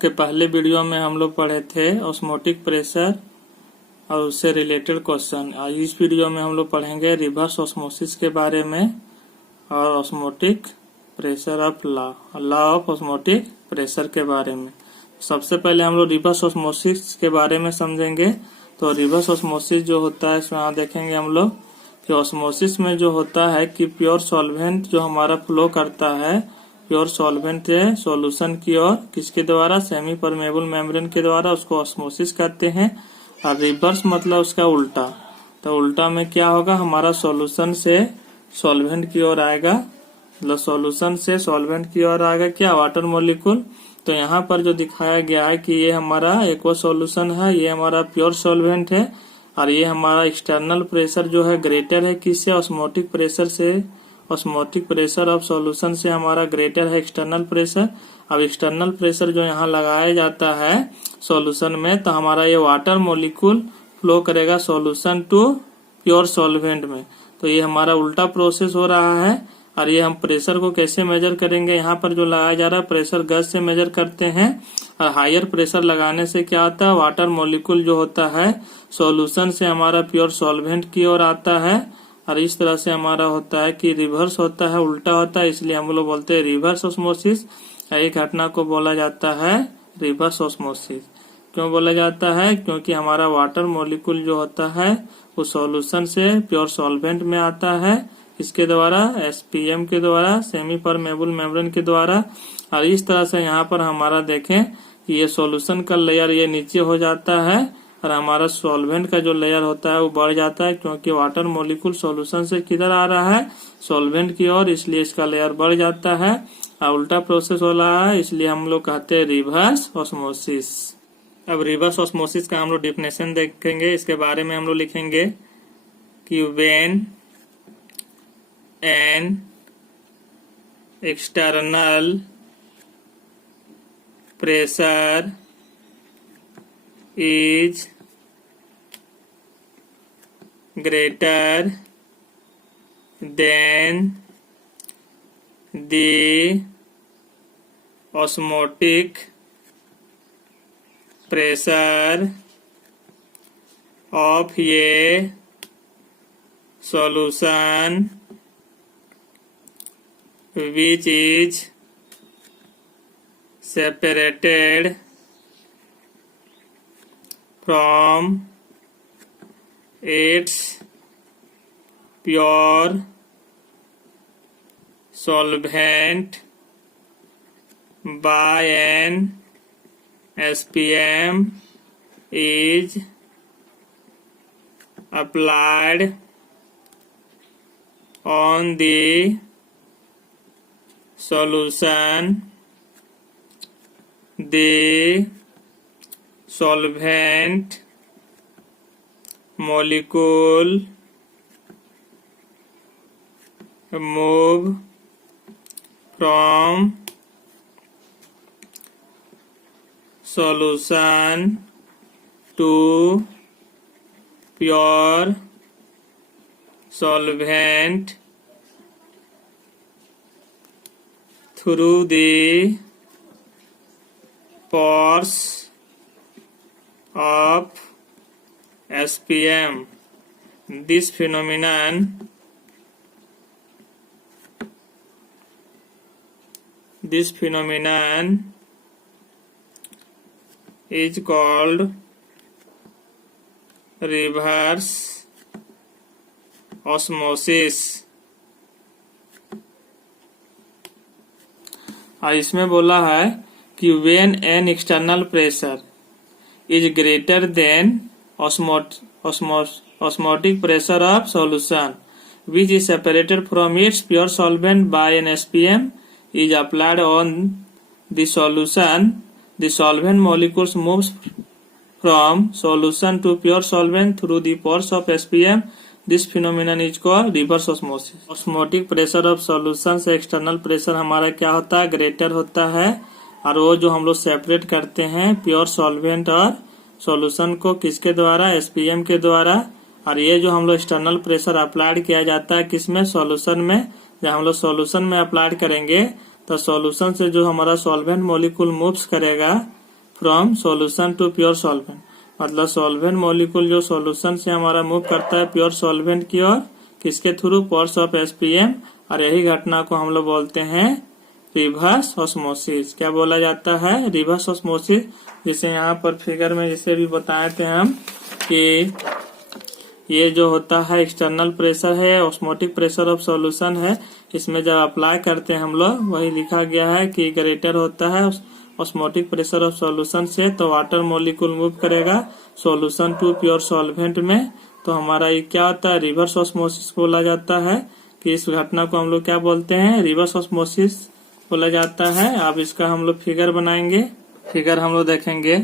इसके पहले वीडियो में हम लोग पढ़े थे ऑस्मोटिक प्रेशर और उससे रिलेटेड क्वेश्चन। आज इस वीडियो में हम लोग पढ़ेंगे रिवर्स ऑस्मोसिस के बारे में और osmotic pressure of law of osmotic pressure के बारे में। सबसे पहले हम लोग रिवर्स ऑस्मोसिस के बारे में समझेंगे। तो रिवर्स ऑस्मोसिस जो होता है इसमें यहाँ देखेंगे हम लोग कि ऑस्मोसिस में जो होता है कि प्योर सॉल्वेंट जो हमारा फ्लो करता है प्योर सॉल्वेंट से सॉल्यूशन की ओर किसके द्वारा, सेमी परमेबल मेम्ब्रेन के द्वारा, उसको ऑस्मोसिस कहते हैं। और रिवर्स मतलब उसका उल्टा। तो उल्टा में क्या होगा, हमारा सॉल्यूशन से सॉल्वेंट की ओर आएगा, मतलब सॉल्यूशन से सॉल्वेंट की ओर आएगा क्या, वाटर मॉलिक्यूल। तो यहाँ पर जो दिखाया गया है कि ये हमारा एक्वा सॉल्यूशन है, ये हमारा प्योर सॉल्वेंट है और ये हमारा एक्सटर्नल प्रेशर जो है ग्रेटर है किससे, ऑस्मोटिक प्रेशर से। ऑस्मोटिक प्रेशर ऑफ सॉल्यूशन से हमारा ग्रेटर है एक्सटर्नल प्रेशर। अब एक्सटर्नल प्रेशर जो यहाँ लगाया जाता है सॉल्यूशन में, तो हमारा ये वाटर मॉलिक्यूल फ्लो करेगा सॉल्यूशन टू प्योर सॉल्वेंट में। तो ये हमारा उल्टा प्रोसेस हो रहा है। और ये हम प्रेशर को कैसे मेजर करेंगे, यहाँ पर जो लगाया जा रहा है प्रेशर गज से मेजर करते हैं। और हायर प्रेशर लगाने से क्या होता है, वाटर मॉलिक्यूल जो होता है सॉल्यूशन से हमारा प्योर सॉल्वेंट की ओर आता है। और इस तरह से हमारा होता है कि रिवर्स होता है, उल्टा होता है, इसलिए हम लोग बोलते हैं रिवर्स ऑस्मोसिस। एक घटना को बोला जाता है रिवर्स ऑस्मोसिस। क्यों बोला जाता है, क्योंकि हमारा वाटर मॉलिक्यूल जो होता है वो सॉल्यूशन से प्योर सॉल्वेंट में आता है, इसके द्वारा एसपीएम के द्वारा, सेमी परमेबल मेम्ब्रेन के द्वारा। और इस तरह से यहाँ पर हमारा देखें कि ये सॉल्यूशन का लेयर ये नीचे हो जाता है और हमारा सॉल्वेंट का जो लेयर होता है वो बढ़ जाता है, क्योंकि वाटर मॉलिक्यूल सॉल्यूशन से किधर आ रहा है, सॉल्वेंट की ओर, इसलिए इसका लेयर बढ़ जाता है और उल्टा प्रोसेस हो रहा है, इसलिए हम लोग कहते हैं रिवर्स ऑस्मोसिस। अब रिवर्स ऑस्मोसिस का हम लोग डिफिनेशन देखेंगे। इसके बारे में हम लोग लिखेंगे कि when an external pressure is greater than the osmotic pressure of a solution which is separated from its pure solvent by an SPM is applied on the solution. The solvent molecule move from solution to pure solvent through the pores of SPM. This phenomenon is called reverse osmosis। और इसमें बोला है कि when an external pressure is greater than osmotic pressure of solution which is separated from its pure solvent by an SPM is applied on the solution. The solvent molecules moves from solution to pure solvent through the pores of SPM. This phenomenon is called reverse osmosis। osmotic pressure of solution से external pressure हमारा क्या होता है, greater होता है। और वो जो हम लोग सेपरेट करते हैं प्योर सॉल्वेंट और सॉल्यूशन को किसके द्वारा, एसपीएम के द्वारा। और ये जो हम लोग एक्सटर्नल प्रेशर अप्लाइड किया जाता है किसमें, सॉल्यूशन में। जब हम लोग सॉल्यूशन में अप्लाइड करेंगे तो सॉल्यूशन से जो हमारा सॉल्वेंट मॉलिक्यूल मूव्स करेगा from solution to pure solvent, मतलब सॉल्वेंट मॉलिक्यूल जो सॉल्यूशन से हमारा मूव करता है प्योर सॉल्वेंट की ओर, किसके थ्रू, पोर्स ऑफ एसपीएम। और यही घटना को हम लोग बोलते हैं रिवर्स ऑस्मोसिस। क्या बोला जाता है? Reverse osmosis. जिसे यहाँ पर फिगर में जैसे भी बताए थे हम कि ये जो होता है एक्सटर्नल प्रेशर है, ऑस्मोटिक प्रेशर ऑफ सॉल्यूशन है, इसमें जब अप्लाई करते हैं हम लोग, वही लिखा गया है कि ग्रेटर होता है ऑस्मोटिक प्रेशर ऑफ सॉल्यूशन से, तो वाटर मॉलिक्यूल मूव करेगा सॉल्यूशन टू प्योर सॉल्वेंट में। तो हमारा ये क्या होता है? रिवर्स ऑस्मोसिस बोला जाता है। कि इस घटना को हम लोग क्या बोलते हैं? रिवर्स ऑस्मोसिस बोला जाता है। अब इसका हम लोग फिगर बनाएंगे। फिगर हम लोग देखेंगे,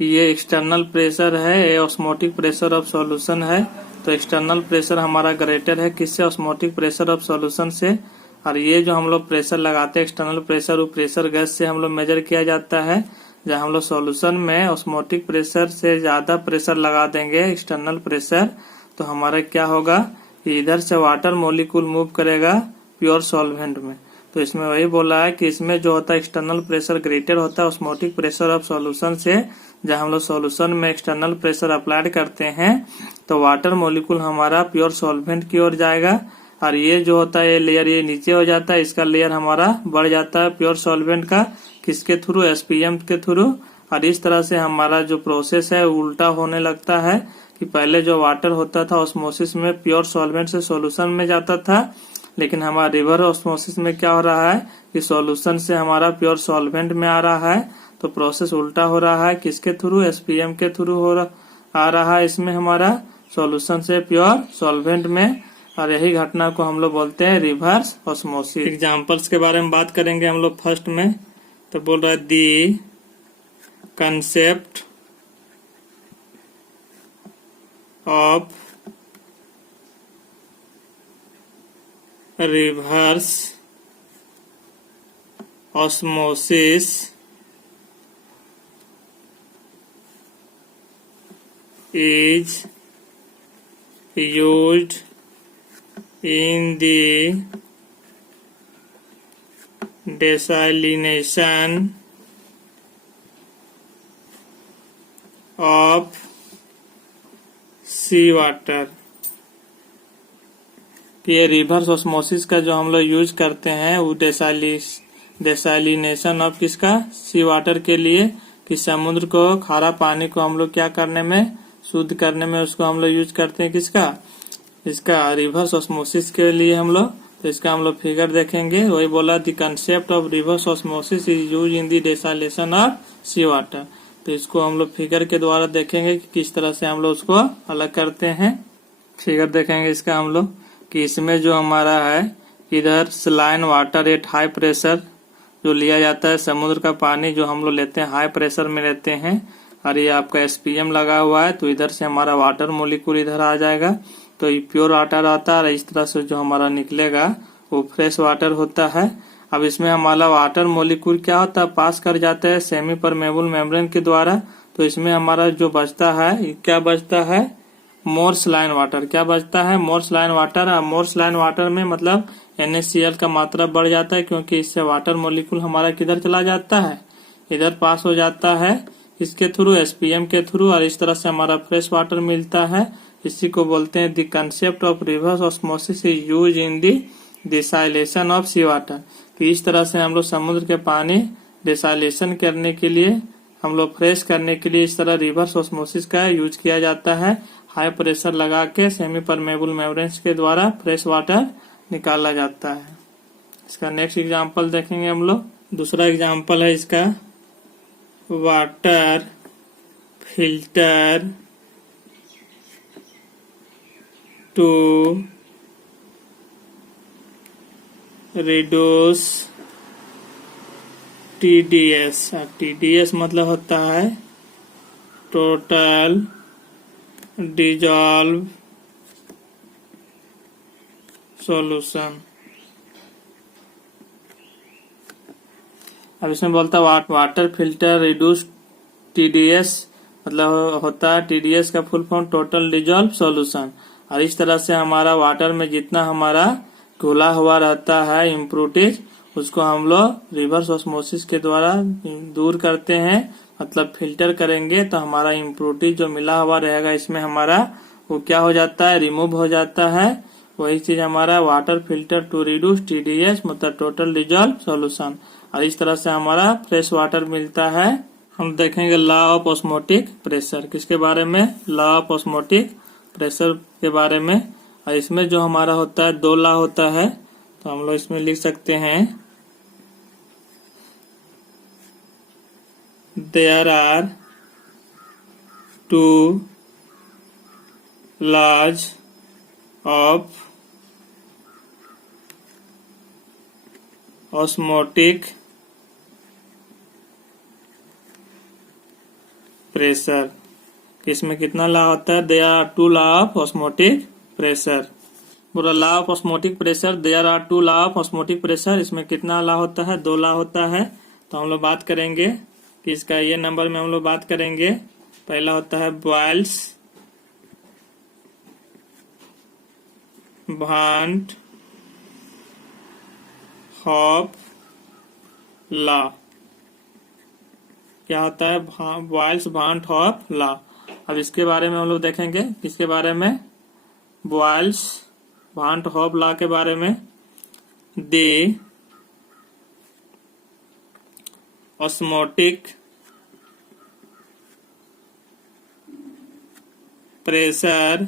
ये एक्सटर्नल प्रेशर है, ये ऑस्मोटिक प्रेशर ऑफ सॉल्यूशन है। तो एक्सटर्नल प्रेशर हमारा ग्रेटर है किससे? ऑस्मोटिक प्रेशर ऑफ सॉल्यूशन से। और ये जो हम लोग प्रेशर लगाते हैं एक्सटर्नल प्रेशर, वो प्रेशर गैस से हम लोग मेजर किया जाता है। जब हम लोग सॉल्यूशन में ऑस्मोटिक प्रेशर से ज्यादा प्रेशर लगा देंगे एक्सटर्नल प्रेशर, तो हमारा क्या होगा? इधर से वाटर मॉलिक्यूल मूव करेगा प्योर सॉल्वेंट में। तो इसमें वही बोला है कि इसमें जो होता है एक्सटर्नल प्रेशर ग्रेटर होता है ऑस्मोटिक प्रेशर ऑफ सॉल्यूशन से। जब हम लोग सॉल्यूशन में एक्सटर्नल प्रेशर अप्लाई करते हैं तो वाटर मॉलिक्यूल हमारा प्योर सॉल्वेंट की ओर जाएगा, और ये जो होता है ये लेयर ये नीचे हो जाता है, इसका लेयर हमारा बढ़ जाता है प्योर सॉल्वेंट का, किसके थ्रू? एसपीएम के थ्रू। और इस तरह से हमारा जो प्रोसेस है उल्टा होने लगता है कि पहले जो वाटर होता था ऑस्मोसिस में प्योर सॉल्वेंट से सॉल्यूशन में जाता था, लेकिन हमारा रिवर्स ऑस्मोसिस में क्या हो रहा है कि सॉल्यूशन से हमारा प्योर सॉल्वेंट में आ रहा है। तो प्रोसेस उल्टा हो रहा है, किसके थ्रू? एसपीएम के थ्रू आ रहा है इसमें हमारा सॉल्यूशन से प्योर सॉल्वेंट में। और यही घटना को हम लोग बोलते हैं रिवर्स ऑस्मोसिस। एग्जाम्पल्स के बारे में बात करेंगे हम लोग फर्स्ट में। तो बोल रहा है the concept of reverse osmosis is used in the desalination of sea water। ये रिवर्स ऑस्मोसिस का जो हम लोग यूज करते हैं वो डेसालिनेशन ऑफ किसका? सी वाटर के लिए, कि समुद्र को खारा पानी को हम लोग क्या करने में? शुद्ध करने में उसको हम लोग यूज करते हैं किसका? इसका रिवर्स ऑस्मोसिस के लिए हम लोग। तो इसका हम लोग फिगर देखेंगे। वही बोला the concept of reverse osmosis is use in the desalination of sea water. तो इसको हम लोग फिगर के द्वारा देखेंगे कि किस तरह से हम लोग उसको अलग करते हैं। फिगर देखेंगे इसका हम लोग कि इसमें जो हमारा है इधर saline water at high pressure जो लिया जाता है, समुद्र का पानी जो हम लोग लेते हैं हाई प्रेशर में लेते हैं, और ये आपका एसपीएम लगा हुआ है। तो इधर से हमारा वाटर मॉलिक्यूल इधर आ जाएगा, तो ये प्योर वाटर आता है। इस तरह से जो हमारा निकलेगा वो फ्रेश वाटर होता है। अब इसमें हमारा वाटर मॉलिक्यूल क्या होता है? पास कर जाता है सेमी परमेबल मेम्ब्रेन के द्वारा। तो इसमें हमारा जो बचता है क्या बचता है? मोर सलाइन वाटर। क्या बचता है? मोर सलाइन वाटर। मोर सलाइन वाटर में मतलब NaCl का मात्रा बढ़ जाता है, क्योंकि इससे वाटर मॉलिक्यूल हमारा किधर चला जाता है? इधर पास हो जाता है, इसके थ्रू एसपीएम के थ्रू, और इस तरह से हमारा फ्रेश वाटर मिलता है। इसी को बोलते हैं the concept of reverse osmosis is use in the desalination of sea water. तो इस तरह से हम लोग समुद्र के पानी डिसाइलेशन करने के लिए, हम लोग फ्रेश करने के लिए इस तरह रिवर्स ऑस्मोसिस का यूज किया जाता है। हाई प्रेशर लगा के सेमी परमेबल मेम्ब्रेन्स के द्वारा फ्रेश वाटर निकाला जाता है। इसका नेक्स्ट एग्जांपल देखेंगे हम लोग। दूसरा एग्जांपल है इसका water filter to reduce TDS। TDS मतलब होता है टोटल डिजॉल्व सॉल्यूशन। अब इसमें बोलता है वाटर फिल्टर रिड्यूस TDS मतलब होता है TDS का full form total dissolve solution. और इस तरह से हमारा वाटर में जितना हमारा घुला हुआ रहता है इम्प्यूरिटीज, उसको हम लोग रिवर्स ऑस्मोसिस के द्वारा दूर करते हैं मतलब फिल्टर करेंगे तो हमारा इम्प्योरिटी जो मिला हुआ रहेगा इसमें हमारा वो क्या हो जाता है, रिमूव हो जाता है। वही चीज हमारा water filter to reduce TDS मतलब टोटल डिजॉल्व सॉल्यूशन। और इस तरह से हमारा फ्रेश वाटर मिलता है। हम देखेंगे लॉ ऑफ ऑस्मोटिक प्रेशर, किसके बारे में, लॉ ऑफ ऑस्मोटिक प्रेशर के बारे में। और इसमें जो हमारा होता है दो लॉ होता है, तो हम लोग इसमें लिख सकते हैं there are two laws of osmotic pressure. इसमें कितना लॉ होता है, there are two law of osmotic pressure. पूरा law of osmotic pressure, there are two law of osmotic pressure. इसमें कितना लॉ होता है, दो लॉ होता है। तो हम लोग बात करेंगे कि इसका ये नंबर में हम लोग बात करेंगे। पहला होता है बॉयल्स भांट हॉफ लॉ। क्या होता है, बॉयल्स भांट हॉफ लॉ। अब इसके बारे में हम लोग देखेंगे, किसके बारे में, बॉयल्स भांट हॉफ लॉ के बारे में। The osmotic pressure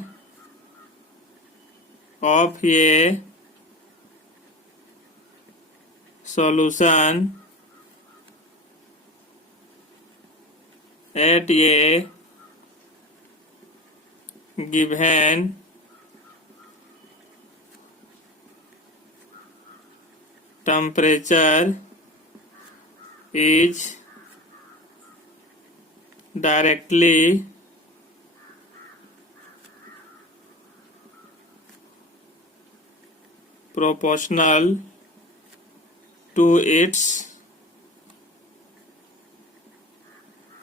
of a solution at a given temperature is directly proportional to its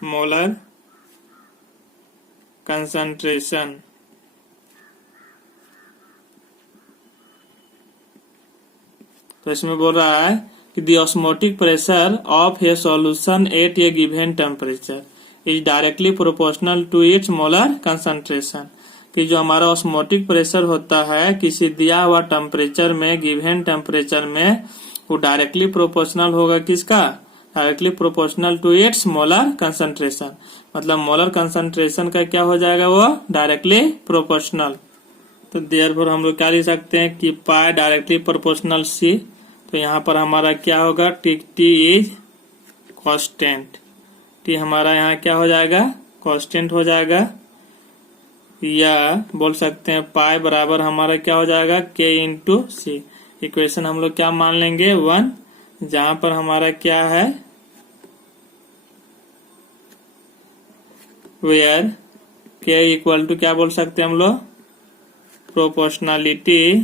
molar concentration. तो इसमें बोल रहा है कि the osmotic pressure of a solution at a given temperature is directly proportional to its molar concentration. कि जो हमारा osmotic pressure होता है किसी दिया हुआ टेम्परेचर में, गिवन टेम्परेचर में, वो डायरेक्टली प्रोपोर्शनल होगा किसका, directly proportional to its molar concentration. मतलब मोलर कंसंट्रेशन का क्या हो जाएगा, वो डायरेक्टली प्रोपोर्शनल। तो देयरफॉर हम लोग क्या लिख सकते हैं कि पाई डायरेक्टली प्रोपोर्शनल सी। तो यहाँ पर हमारा क्या होगा, टी इज कांस्टेंट। टी हमारा यहाँ क्या हो जाएगा, कांस्टेंट हो जाएगा। या बोल सकते हैं पाई बराबर हमारा क्या हो जाएगा, के इंटू सी। इक्वेशन हम लोग क्या मान लेंगे, 1, जहां पर हमारा क्या है, वेयर के इक्वल टू क्या बोल सकते हैं हम लोग, प्रोपोर्शनलिटी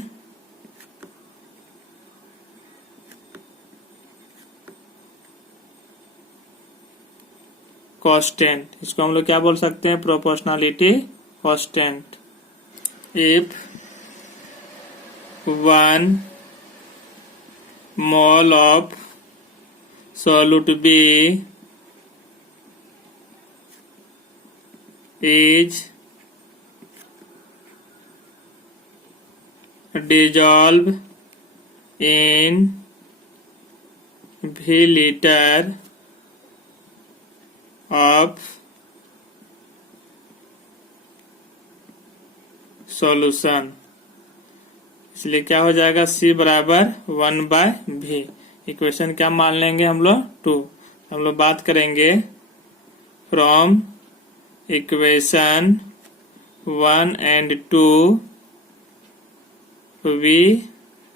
कांस्टेंट। इसको हम लोग क्या बोल सकते हैं, proportionality constant. If 1 mole of solute B is dissolved in V liter of solution, इसलिए क्या हो जाएगा, C बराबर 1/V। इक्वेशन क्या मान लेंगे हम लोग, 2। हम लोग बात करेंगे from equation 1 and 2 we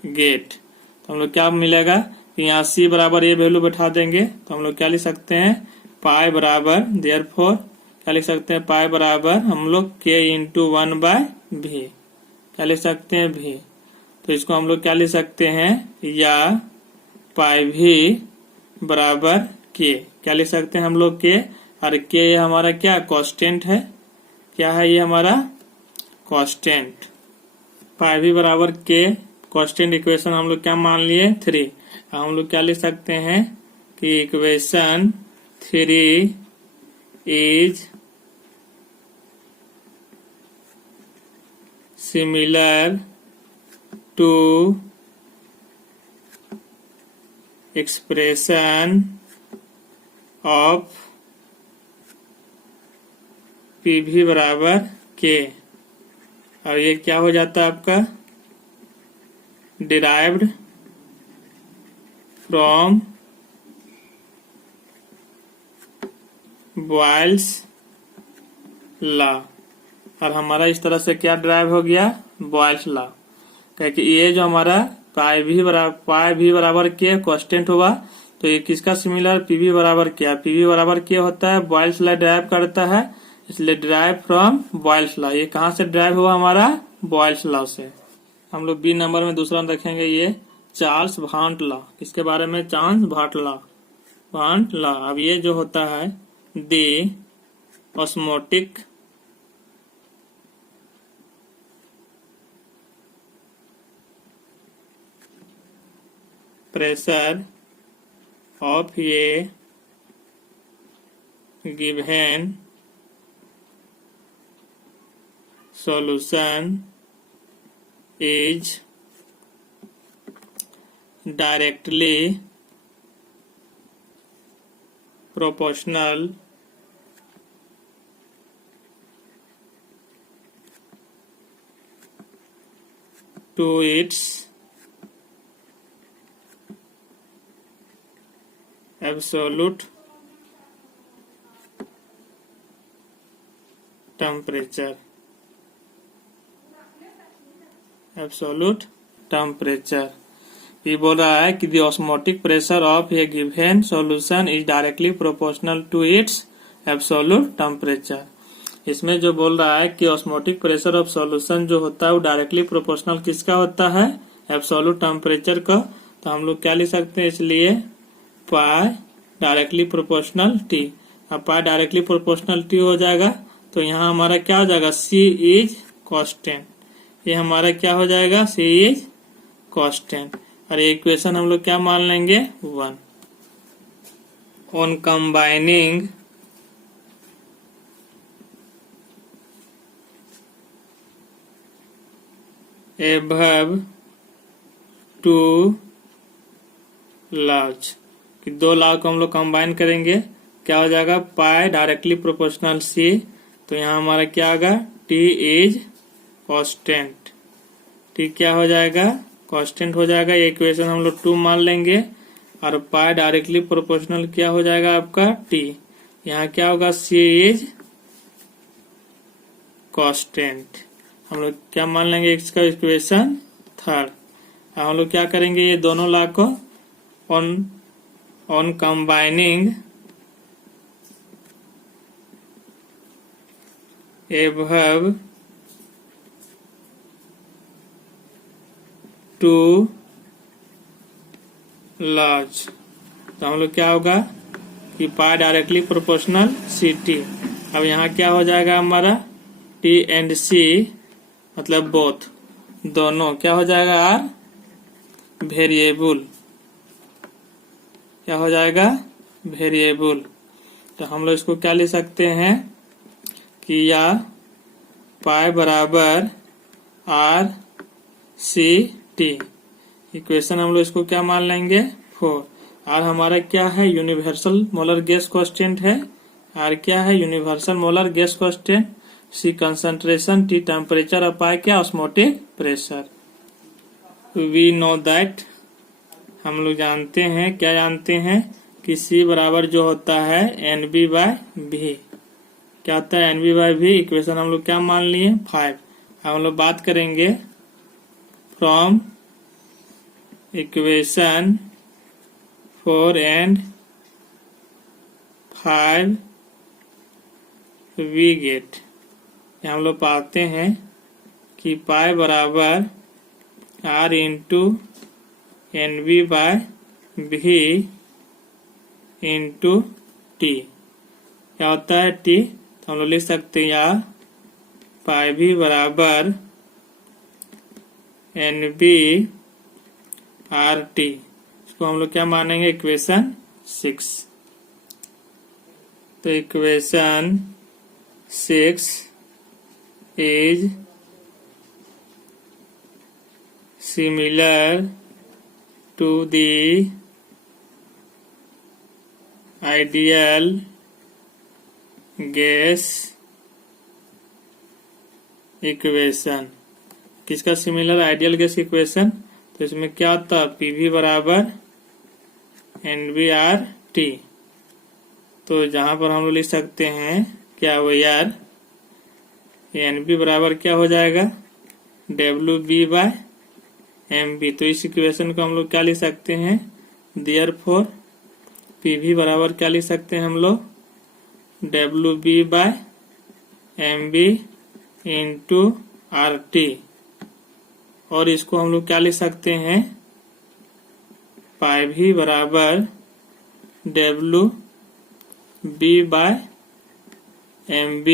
get. तो हम लोग क्या मिलेगा कि यहाँ C बराबर ये वैल्यू बैठा देंगे। तो हम लोग क्या लिख सकते हैं, पाई बराबर, देयरफॉर क्या लिख सकते हैं, पाई बराबर हम लोग K इंटू 1/V क्या लिख सकते हैं, V। तो इसको हम लोग क्या लिख सकते हैं, या पाई भी बराबर के, क्या लिख सकते हैं हम लोग, के। और के हमारा क्या कांस्टेंट है, क्या है ये हमारा कांस्टेंट। पाई भी बराबर के कांस्टेंट इक्वेशन हम लोग क्या मान लिए, 3। हम लोग क्या लिख सकते हैं कि equation 3 is similar to expression of PV बराबर K। और ये क्या हो जाता है आपका डिराइव्ड फ्रॉम बॉयल्स लॉ। और हमारा इस तरह से क्या ड्राइव हो गया बॉयल्स लॉ, क्योंकि ये जो हमारा पाई भी बराबर के कांस्टेंट हुआ, तो ये किसका सिमिलर पीवी बराबर क्या, पीवी बराबर क्या होता है बॉयल्स लॉ ड्राइव करता है, इसलिए ड्राइव फ्रॉम बॉयल्स लॉ। ये कहाँ से ड्राइव हुआ हमारा बॉयल्स लॉ से। हम लोग बी नंबर में दूसरा रखेंगे ये चार्ल्स भांट लॉ। किसके बारे में चार्ल्स भांट लॉ। अब ये जो होता है the osmotic pressure of a given solution is directly proportional to its absolute temperature। Absolute temperature. ये बोल रहा है कि the osmotic pressure of a given solution is directly proportional to its absolute temperature. इसमें जो बोल रहा है कि ऑस्मोटिक प्रेशर ऑफ सॉल्यूशन जो होता है वो डायरेक्टली प्रोपोर्शनल किसका होता है एब्सोल्यूट टेम्परेचर का। तो हम लोग क्या लिख सकते हैं इसलिए पाई डायरेक्टली प्रोपोर्शनल टी। अब पाई डायरेक्टली प्रोपोर्शनल टी हो जाएगा तो यहाँ हमारा क्या हो जाएगा सी इज कांस्टेंट। ये हमारा क्या हो जाएगा सी इज कांस्टेंट। और ये इक्वेशन हम लोग क्या मान लेंगे 1। On combining above two laws कि दो लॉ को हम लोग कंबाइन करेंगे क्या हो जाएगा पाई डायरेक्टली प्रोपोर्शनल सी। तो यहाँ हमारा क्या होगा टी इज कांस्टेंट। टी क्या हो जाएगा कांस्टेंट हो जाएगा। ये इक्वेशन हम लोग 2 मान लेंगे। और पाई डायरेक्टली प्रोपोर्शनल क्या हो जाएगा आपका टी। यहाँ क्या होगा सी इज कांस्टेंट। हम लोग क्या मान लेंगे इसका इक्वेशन 3। हम लोग क्या करेंगे ये दोनों लॉ को on combining above two laws. तो हम लोग क्या होगा कि pi directly proportional C T. अब यहाँ क्या हो जाएगा हमारा टी एंड सी मतलब बोथ दोनों क्या हो जाएगा आर वेरिएबल। क्या हो जाएगा वेरिएबल। तो हम लोग इसको क्या लिख सकते हैं कि या पाई बराबर आर सी टी। इक्वेशन हम लोग इसको क्या मान लेंगे 4। आर हमारा क्या है यूनिवर्सल मोलर गैस कांस्टेंट है। आर क्या है universal molar gas constant. C concentration T temperature और पाई क्या osmotic pressure. We know that हम लोग जानते हैं क्या जानते हैं कि सी बराबर जो होता है एन बी बाय भी। क्या होता है एन बी बाय भी। इक्वेशन हम लोग क्या मान लिए 5। हम लोग बात करेंगे from equation 4 and 5 we get. हम लोग पाते हैं कि पाई बराबर R into N B by V into T. क्या होता है टी। तो हम लोग लिख सकते हैं या पाई भी बराबर एन बी आर टी। इसको हम लोग क्या मानेंगे इक्वेशन 6। तो equation 6 is similar to the ideal gas equation. किसका सिमिलर? Ideal gas equation. तो इसमें क्या होता है? पीवी बराबर NBR-T। तो जहां पर हम लोग लिख सकते हैं क्या वो यार, NB बराबर क्या हो जाएगा? WB/MB। तो इस इक्वेशन को हम लोग क्या लिख सकते हैं? देयरफॉर पीवी बराबर क्या लिख सकते हैं हम लोग? WB/MB into RT। और इसको हम लोग क्या लिख सकते हैं? पाई बराबर WB/MB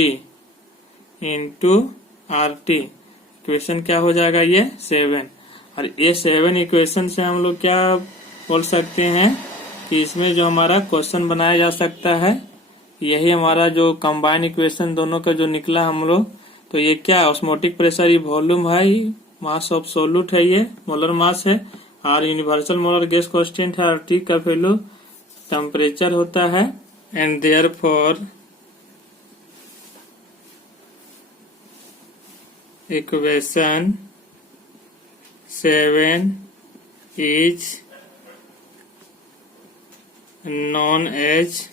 इंटू RT। इक्वेशन क्या हो जाएगा? ये 7। और ये 7 इक्वेशन से हम लोग क्या बोल सकते हैं कि इसमें जो हमारा क्वेश्चन बनाया जा सकता है, यही हमारा जो कंबाइन इक्वेशन दोनों का जो निकला हम लोग। तो ये क्या? ऑस्मोटिक प्रेशर, ये वॉल्यूम है, मास ऑफ सोल्यूट है, ये मोलर मास है, और यूनिवर्सल मोलर गैस कांस्टेंट है, और टी का वैल्यू टेम्परेचर होता है। And therefore equation 7 is known as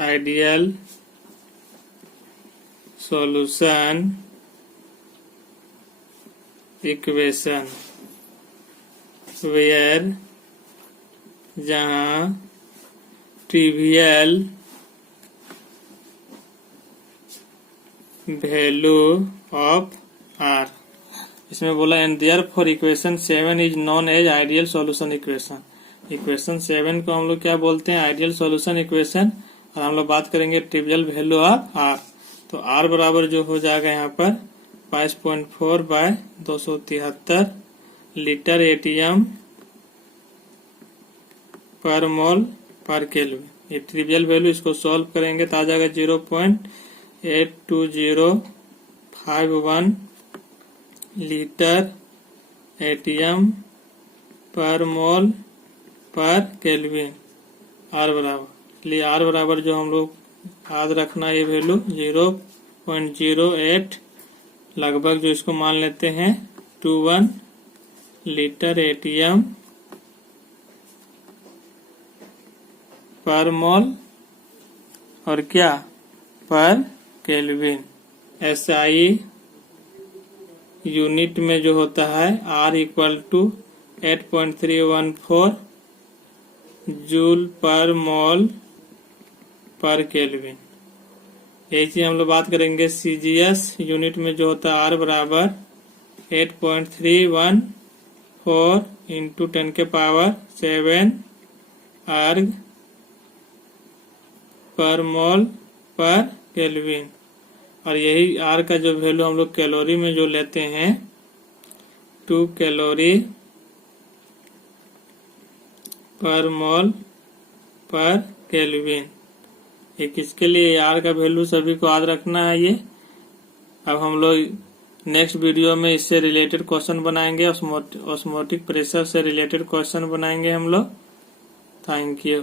ideal solution equation, where जहां ट्रिवियल वैल्यू ऑफ आर। इसमें बोला and therefore equation 7 is known as ideal solution equation. Equation 7 को हम लोग क्या बोलते हैं? Ideal solution equation. और हम लोग बात करेंगे ट्रिवियल वैल्यू ऑफ आर। तो आर बराबर जो हो जाएगा यहाँ पर 22.4/273 लीटर ATM पर मोल पर केल्विन। ये ट्रिवियल वैल्यू, इसको सॉल्व करेंगे तो आ जाएगा 0.82051 लीटर ATM पर मोल पर केल्विन। आर बराबर, इसलिए आर बराबर जो हम लोग याद रखना ये वैल्यू 0.08 लगभग, जो इसको मान लेते हैं 21 लीटर ATM पर मोल और क्या पर केल्विन। SI यूनिट में जो होता है R इक्वल टू 8.314 जूल पर मोल पर केल्विन। यही चीज हम लोग बात करेंगे CGS यूनिट में जो होता है R बराबर 8.314 इंटू 10⁻⁷ अर्ग पर मोल पर केल्विन। और यही R का जो वैल्यू हम लोग कैलोरी में जो लेते हैं 2 कैलोरी पर मोल पर केल्विन। ये किसके लिए? R का वैल्यू सभी को याद रखना है ये। अब हम लोग नेक्स्ट वीडियो में इससे रिलेटेड क्वेश्चन बनाएंगे, ऑस्मोटिक प्रेशर से रिलेटेड क्वेश्चन बनाएंगे हम लोग। Thank you.